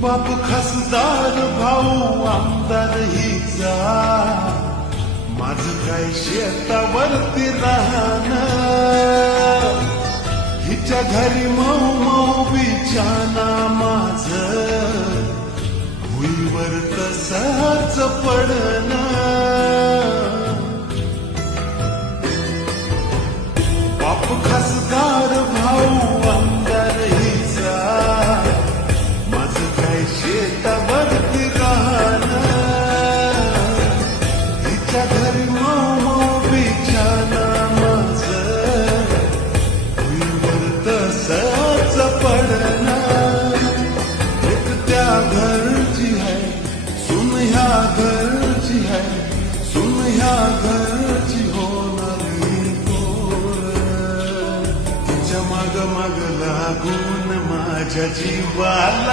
बाप खासदार भाऊ आमदार हिचा, माझं काय शेतावरती राहणं, हिच्या घरी मऊ मऊ बिछाना, माझं भुईवर तसंच पडणं. बाप खासदार भाऊ आमदार हिचा, माझं काय शेतावरती राहणं, हिच्या घरी मऊ मऊ बिछाना, माझं भुईवर तसंच पडणं. एक त्या घरची है सुन, ह्या घरची है सुन, ह्या घरची होणारी पोर, तिच्या माग माग लागून माझ्या जीवाला